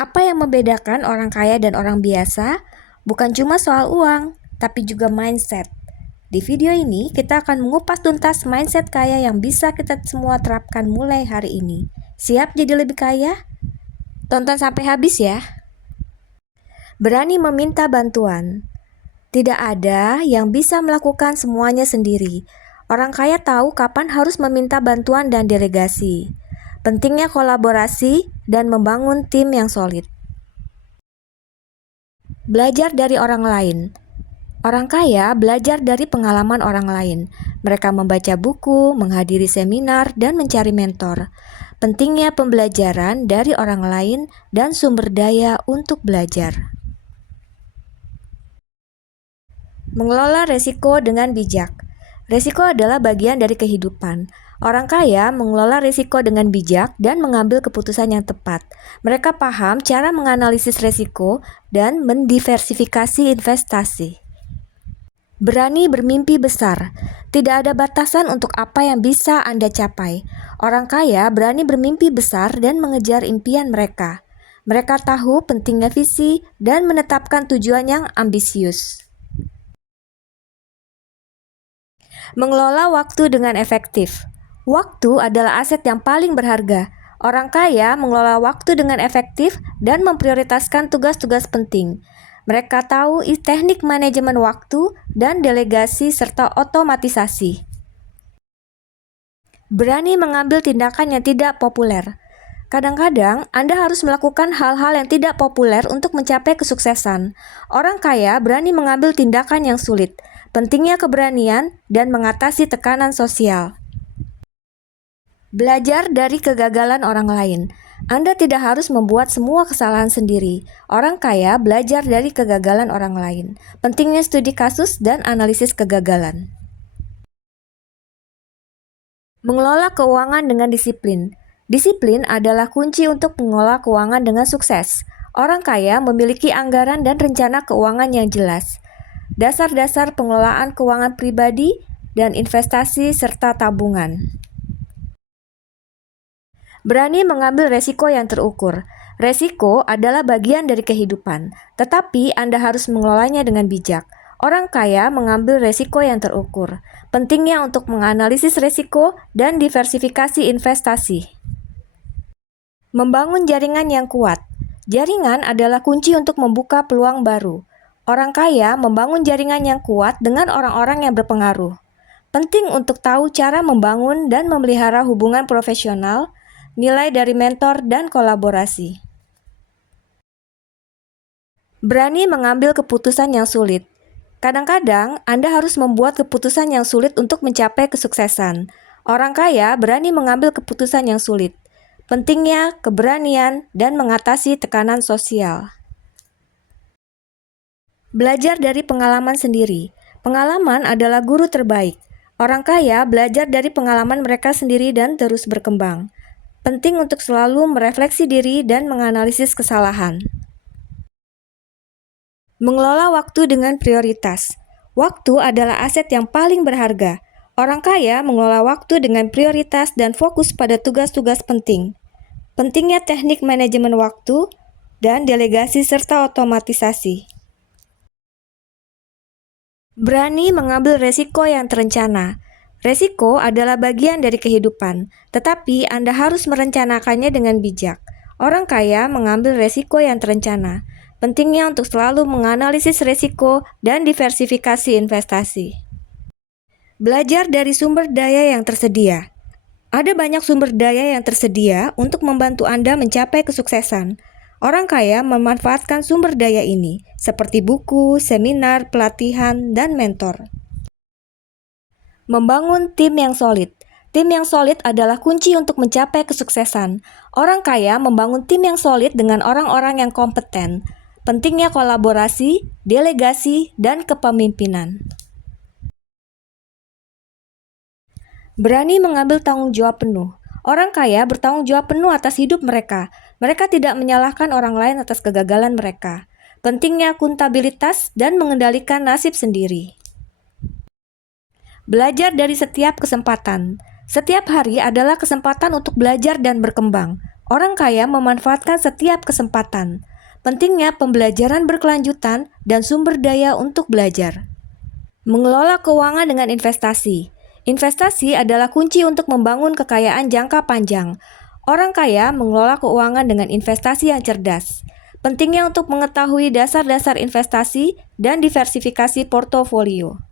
Apa yang membedakan orang kaya dan orang biasa? Bukan cuma soal uang, tapi juga mindset. Di video ini, kita akan mengupas tuntas mindset kaya yang bisa kita semua terapkan mulai hari ini. Siap jadi lebih kaya? Tonton sampai habis ya. Berani meminta bantuan. Tidak ada yang bisa melakukan semuanya sendiri. Orang kaya tahu kapan harus meminta bantuan dan delegasi. Pentingnya kolaborasi dan membangun tim yang solid. Belajar dari orang lain. Orang kaya belajar dari pengalaman orang lain. Mereka membaca buku, menghadiri seminar, dan mencari mentor. Pentingnya pembelajaran dari orang lain dan sumber daya untuk belajar. Mengelola resiko dengan bijak. Resiko adalah bagian dari kehidupan. Orang kaya mengelola risiko dengan bijak dan mengambil keputusan yang tepat. Mereka paham cara menganalisis risiko dan mendiversifikasi investasi. Berani bermimpi besar. Tidak ada batasan untuk apa yang bisa Anda capai. Orang kaya berani bermimpi besar dan mengejar impian mereka. Mereka tahu pentingnya visi dan menetapkan tujuan yang ambisius. Mengelola waktu dengan efektif. Waktu adalah aset yang paling berharga. Orang kaya mengelola waktu dengan efektif dan memprioritaskan tugas-tugas penting. Mereka tahu teknik manajemen waktu dan delegasi serta otomatisasi. Berani mengambil tindakan yang tidak populer. Kadang-kadang Anda harus melakukan hal-hal yang tidak populer untuk mencapai kesuksesan. Orang kaya berani mengambil tindakan yang sulit. Pentingnya keberanian dan mengatasi tekanan sosial. Belajar dari kegagalan orang lain. Anda tidak harus membuat semua kesalahan sendiri. Orang kaya belajar dari kegagalan orang lain. Pentingnya studi kasus dan analisis kegagalan. Mengelola keuangan dengan disiplin. Disiplin adalah kunci untuk mengelola keuangan dengan sukses. Orang kaya memiliki anggaran dan rencana keuangan yang jelas. Dasar-dasar pengelolaan keuangan pribadi dan investasi serta tabungan. Berani mengambil resiko yang terukur. Resiko adalah bagian dari kehidupan, tetapi Anda harus mengelolanya dengan bijak. Orang kaya mengambil resiko yang terukur. Pentingnya untuk menganalisis resiko dan diversifikasi investasi. Membangun jaringan yang kuat. Jaringan adalah kunci untuk membuka peluang baru. Orang kaya membangun jaringan yang kuat dengan orang-orang yang berpengaruh. Penting untuk tahu cara membangun dan memelihara hubungan profesional, nilai dari mentor dan kolaborasi. Berani mengambil keputusan yang sulit. Kadang-kadang Anda harus membuat keputusan yang sulit untuk mencapai kesuksesan. Orang kaya berani mengambil keputusan yang sulit. Pentingnya keberanian dan mengatasi tekanan sosial. Belajar dari pengalaman sendiri. Pengalaman adalah guru terbaik. Orang kaya belajar dari pengalaman mereka sendiri dan terus berkembang. Penting untuk selalu merefleksi diri dan menganalisis kesalahan. Mengelola waktu dengan prioritas. Waktu adalah aset yang paling berharga. Orang kaya mengelola waktu dengan prioritas dan fokus pada tugas-tugas penting. Pentingnya teknik manajemen waktu dan delegasi serta otomatisasi. Berani mengambil resiko yang terencana. Resiko adalah bagian dari kehidupan, tetapi Anda harus merencanakannya dengan bijak. Orang kaya mengambil resiko yang terencana. Pentingnya untuk selalu menganalisis resiko dan diversifikasi investasi. Belajar dari sumber daya yang tersedia. Ada banyak sumber daya yang tersedia untuk membantu Anda mencapai kesuksesan. Orang kaya memanfaatkan sumber daya ini, seperti buku, seminar, pelatihan, dan mentor. Membangun tim yang solid. Tim yang solid adalah kunci untuk mencapai kesuksesan. Orang kaya membangun tim yang solid dengan orang-orang yang kompeten. Pentingnya kolaborasi, delegasi, dan kepemimpinan. Berani mengambil tanggung jawab penuh. Orang kaya bertanggung jawab penuh atas hidup mereka. Mereka tidak menyalahkan orang lain atas kegagalan mereka. Pentingnya akuntabilitas dan mengendalikan nasib sendiri. Belajar dari setiap kesempatan. Setiap hari adalah kesempatan untuk belajar dan berkembang. Orang kaya memanfaatkan setiap kesempatan. Pentingnya pembelajaran berkelanjutan dan sumber daya untuk belajar. Mengelola keuangan dengan investasi. Investasi adalah kunci untuk membangun kekayaan jangka panjang. Orang kaya mengelola keuangan dengan investasi yang cerdas. Pentingnya untuk mengetahui dasar-dasar investasi dan diversifikasi portofolio.